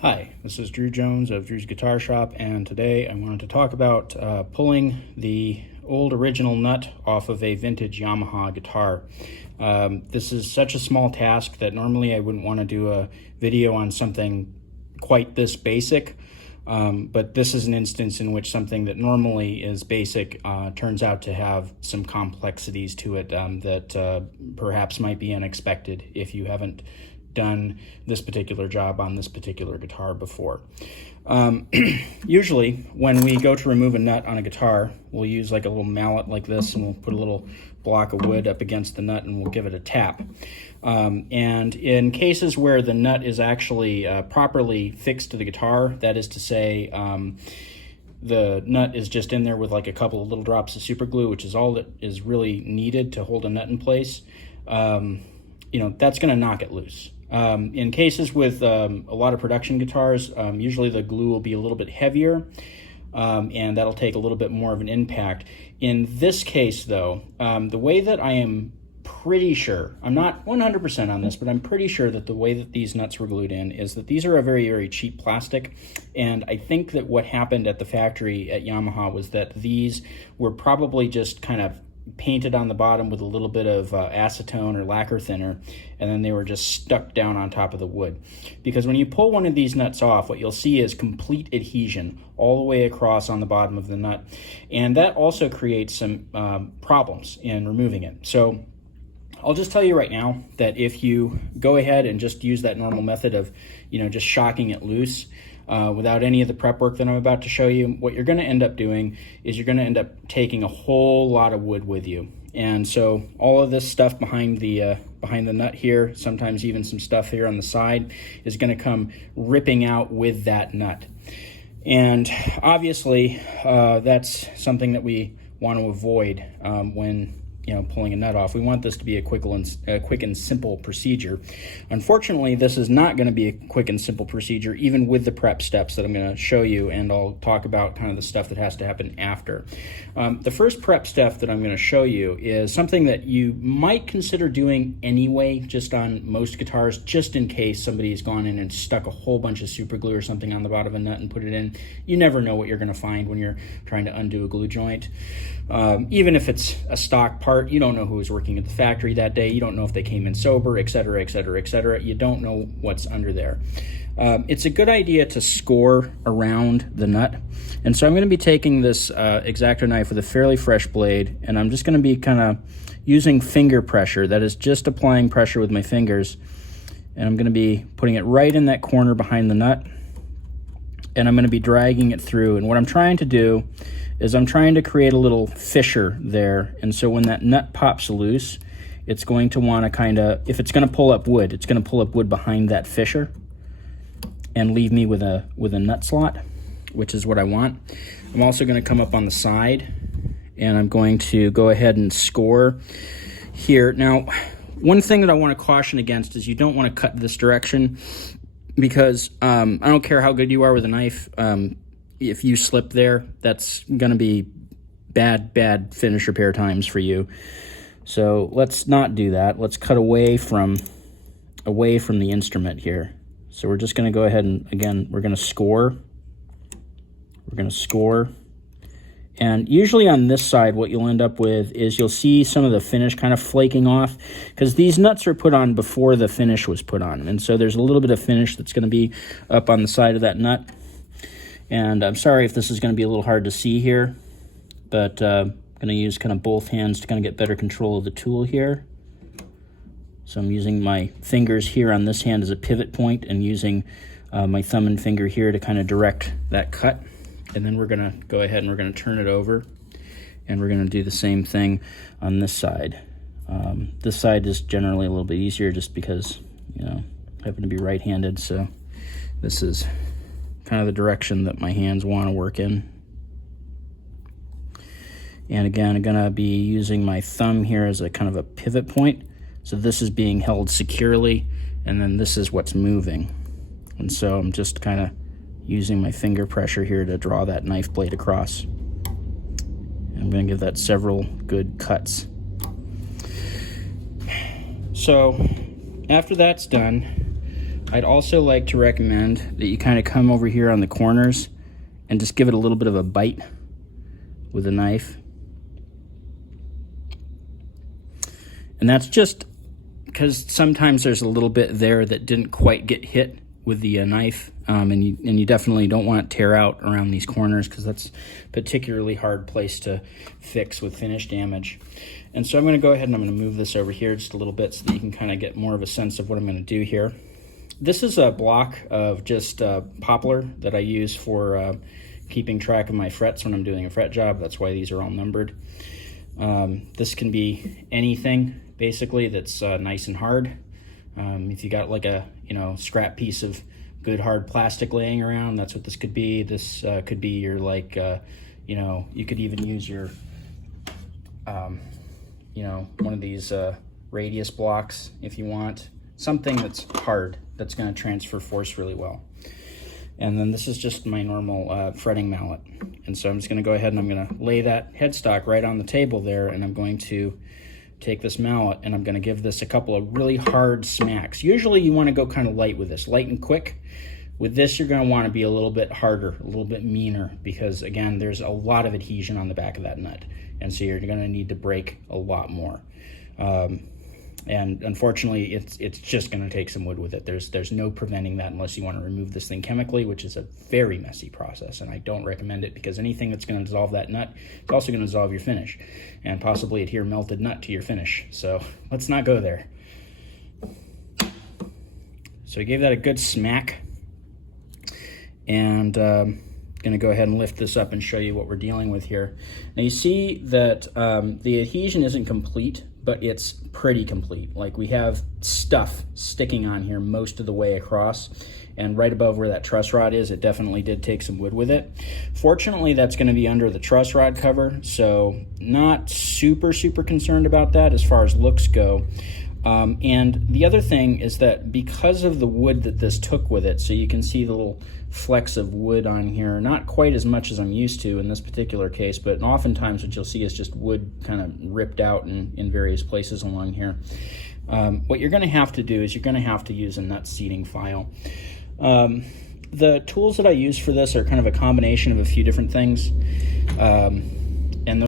Hi, this is Drew Jones of Drewsguitarshop, and today I wanted to talk about pulling the old original nut off of a vintage Yamaha guitar. This is such a small task that normally I wouldn't want to do a video on something quite this basic, but this is an instance in which something that normally is basic turns out to have some complexities to it that perhaps might be unexpected if you haven't done this particular job on this particular guitar before. Usually when we go to remove a nut on a guitar, we'll use like a little mallet like this, and we'll put a little block of wood up against the nut and we'll give it a tap. And in cases where the nut is actually properly fixed to the guitar, that is to say the nut is just in there with like a couple of little drops of super glue, which is all that is really needed to hold a nut in place, that's going to knock it loose. In cases with a lot of production guitars, usually the glue will be a little bit heavier, and that'll take a little bit more of an impact. In this case, though, the way that I am pretty sure, I'm not 100% on this, but I'm pretty sure that the way that these nuts were glued in is that these are a very, very cheap plastic, and I think that what happened at the factory at Yamaha was that these were probably just kind of painted on the bottom with a little bit of acetone or lacquer thinner, and then they were just stuck down on top of the wood. Because when you pull one of these nuts off, what you'll see is complete adhesion all the way across on the bottom of the nut, and that also creates some problems in removing it. So I'll just tell you right now that if you go ahead and just use that normal method of just shocking it loose, without any of the prep work that I'm about to show you, what you're going to end up doing is you're going to end up taking a whole lot of wood with you. And so all of this stuff behind the nut here, sometimes even some stuff here on the side, is going to come ripping out with that nut. And obviously that's something that we want to avoid when pulling a nut off. We want this to be a quick and simple procedure. Unfortunately, this is not going to be a quick and simple procedure, even with the prep steps that I'm going to show you, and I'll talk about kind of the stuff that has to happen after. The first prep step that I'm going to show you is something that you might consider doing anyway, just on most guitars, just in case somebody's gone in and stuck a whole bunch of super glue or something on the bottom of a nut and put it in. You never know what you're going to find when you're trying to undo a glue joint. Even if it's a stock part, you don't know who was working at the factory that day. You don't know if they came in sober, etc., etc., etc. You don't know what's under there. It's a good idea to score around the nut. And so I'm going to be taking this X-Acto knife with a fairly fresh blade, and I'm just going to be kind of using finger pressure. That is just applying pressure with my fingers. And I'm going to be putting it right in that corner behind the nut. And I'm going to be dragging it through. And what I'm trying to do is I'm trying to create a little fissure there. And so when that nut pops loose, it's going to want to kind of, if it's going to pull up wood, it's going to pull up wood behind that fissure and leave me with a nut slot, which is what I want. I'm also going to come up on the side, and I'm going to go ahead and score here. Now, one thing that I want to caution against is you don't want to cut this direction, because I don't care how good you are with a knife. If you slip there, that's going to be bad finish repair times for you. So let's not do that. Let's cut away from the instrument here. So we're just going to go ahead and, again, we're going to score. We're going to score. And usually on this side, what you'll end up with is you'll see some of the finish kind of flaking off, because these nuts are put on before the finish was put on. And so there's a little bit of finish that's going to be up on the side of that nut. And I'm sorry if this is going to be a little hard to see here, but I'm going to use kind of both hands to kind of get better control of the tool here. So I'm using my fingers here on this hand as a pivot point, and using my thumb and finger here to kind of direct that cut. And then we're going to go ahead and we're going to turn it over, and we're going to do the same thing on this side. This side is generally a little bit easier just because, I happen to be right-handed, so this is kind of the direction that my hands want to work in. And again, I'm going to be using my thumb here as a kind of a pivot point. So this is being held securely, and then this is what's moving. And so I'm just kind of using my finger pressure here to draw that knife blade across. And I'm going to give that several good cuts. So after that's done, I'd also like to recommend that you kind of come over here on the corners and just give it a little bit of a bite with a knife. And that's just because sometimes there's a little bit there that didn't quite get hit with the knife, and you definitely don't want to tear out around these corners, because that's a particularly hard place to fix with finish damage. And so I'm going to go ahead and I'm going to move this over here just a little bit so that you can kind of get more of a sense of what I'm going to do here. This is a block of just poplar that I use for keeping track of my frets when I'm doing a fret job. That's why these are all numbered. This can be anything basically that's nice and hard. If you got like a scrap piece of good hard plastic laying around, that's what this could be. This could be your you could even use your one of these radius blocks if you want. Something that's hard, that's going to transfer force really well. And then this is just my normal fretting mallet. And so I'm just going to go ahead and I'm going to lay that headstock right on the table there, and I'm going to take this mallet and I'm going to give this a couple of really hard smacks. Usually you want to go kind of light with this, light and quick. With this, you're going to want to be a little bit harder, a little bit meaner, because again, there's a lot of adhesion on the back of that nut. And so you're going to need to break a lot more. And unfortunately, it's just going to take some wood with it. There's no preventing that unless you want to remove this thing chemically, which is a very messy process, and I don't recommend it, because anything that's going to dissolve that nut is also going to dissolve your finish and possibly adhere melted nut to your finish. So let's not go there. So I gave that a good smack, and going to go ahead and lift this up and show you what we're dealing with here. Now you see that the adhesion isn't complete, but it's pretty complete. Like, we have stuff sticking on here most of the way across, and right above where that truss rod is, it definitely did take some wood with it. Fortunately, that's going to be under the truss rod cover, so not super concerned about that as far as looks go. And the other thing is that because of the wood that this took with it, so you can see the little flecks of wood on here, not quite as much as I'm used to in this particular case, but oftentimes what you'll see is just wood kind of ripped out in various places along here. What you're going to have to do is you're going to have to use a nut seating file. The tools that I use for this are kind of a combination of a few different things.